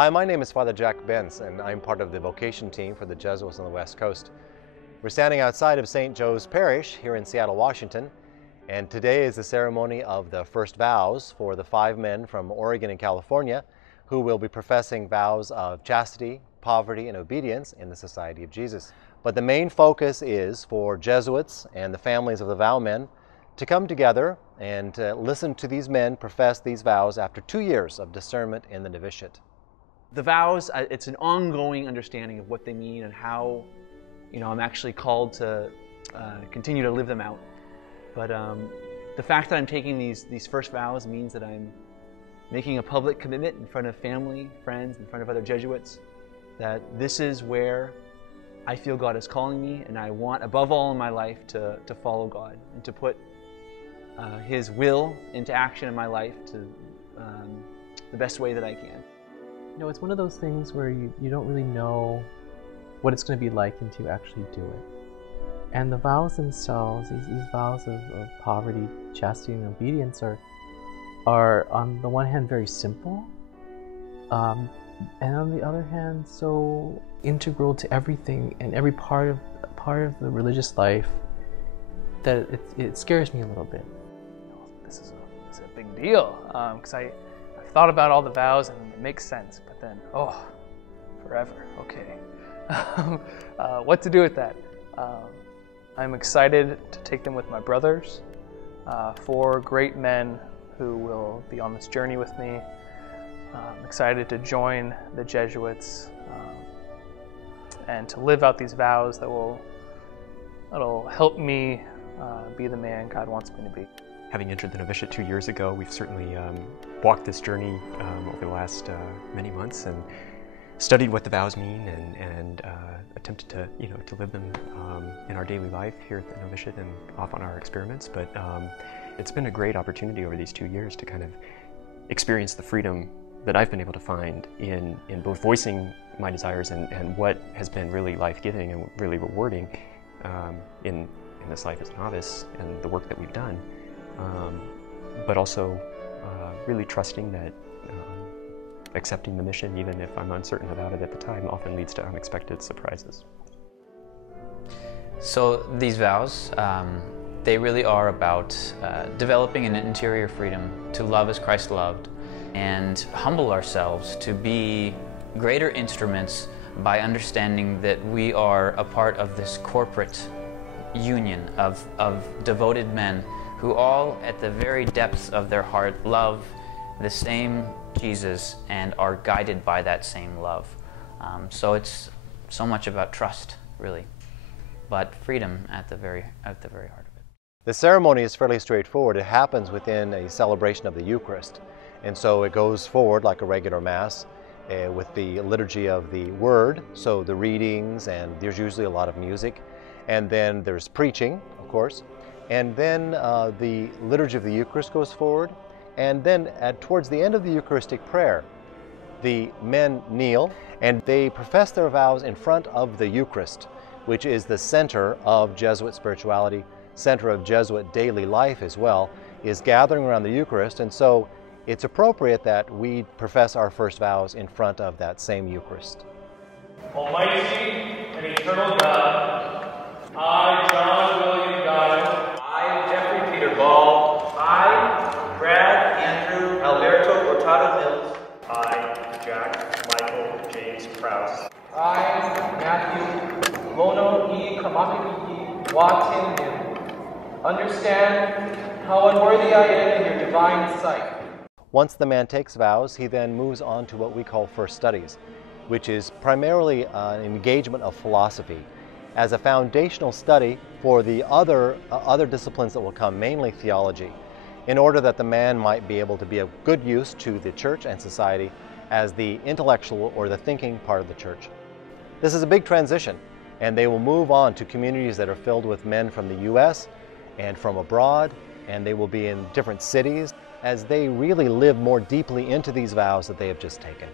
Hi, my name is Father Jack Bentz, and I'm part of the vocation team for the Jesuits on the West Coast. We're standing outside of St. Joe's Parish here in Seattle, Washington, and today is the ceremony of the First Vows for the 5 men from Oregon and California who will be professing vows of chastity, poverty, and obedience in the Society of Jesus. But the main focus is for Jesuits and the families of the vow men to come together and listen to these men profess these vows after 2 years of discernment in the novitiate. The vows, it's an ongoing understanding of what they mean and how, I'm actually called to continue to live them out. But the fact that I'm taking these first vows means that I'm making a public commitment in front of family, friends, in front of other Jesuits, that this is where I feel God is calling me, and I want, above all in my life, to follow God and to put His will into action in my life to the best way that I can. It's one of those things where you don't really know what it's going to be like until you actually do it. And the vows themselves, these vows of poverty, chastity, and obedience are on the one hand very simple, and on the other hand so integral to everything and every part of the religious life that it scares me a little bit. This is a big deal, because I've thought about all the vows and it makes sense, but then, forever, okay. What to do with that? I'm excited to take them with my brothers, 4 great men who will be on this journey with me. I'm excited to join the Jesuits and to live out these vows that'll help me be the man God wants me to be. Having entered the novitiate 2 years ago, we've certainly walked this journey over the last many months and studied what the vows mean and attempted to live them in our daily life here at the novitiate and off on our experiments. But it's been a great opportunity over these 2 years to kind of experience the freedom that I've been able to find in both voicing my desires and what has been really life-giving and really rewarding in this life as a novice and the work that we've done. But also really trusting that accepting the mission, even if I'm uncertain about it at the time, often leads to unexpected surprises. So these vows, they really are about developing an interior freedom to love as Christ loved and humble ourselves to be greater instruments by understanding that we are a part of this corporate union of devoted men who all, at the very depths of their heart, love the same Jesus and are guided by that same love. So it's so much about trust, really, but freedom at the very heart of it. The ceremony is fairly straightforward. It happens within a celebration of the Eucharist, and so it goes forward like a regular Mass with the liturgy of the Word, so the readings, and there's usually a lot of music, and then there's preaching, of course. And then the liturgy of the Eucharist goes forward. And then towards the end of the Eucharistic prayer, the men kneel and they profess their vows in front of the Eucharist, which is the center of Jesuit spirituality, center of Jesuit daily life as well, is gathering around the Eucharist. And so it's appropriate that we profess our first vows in front of that same Eucharist. Almighty and eternal God, I, John William Giles, I, Jeffrey Peter Ball, I, Brad Andrew Alberto Hurtado Mills, I, Jack Michael James Krause, I, Matthew Lono E. Kamakiki Watin Lim, understand how unworthy I am in your divine sight. Once the man takes vows, he then moves on to what we call first studies, which is primarily an engagement of philosophy as a foundational study for the other disciplines that will come, mainly theology, in order that the man might be able to be of good use to the church and society as the intellectual or the thinking part of the church. This is a big transition, and they will move on to communities that are filled with men from the U.S. and from abroad, and they will be in different cities as they really live more deeply into these vows that they have just taken.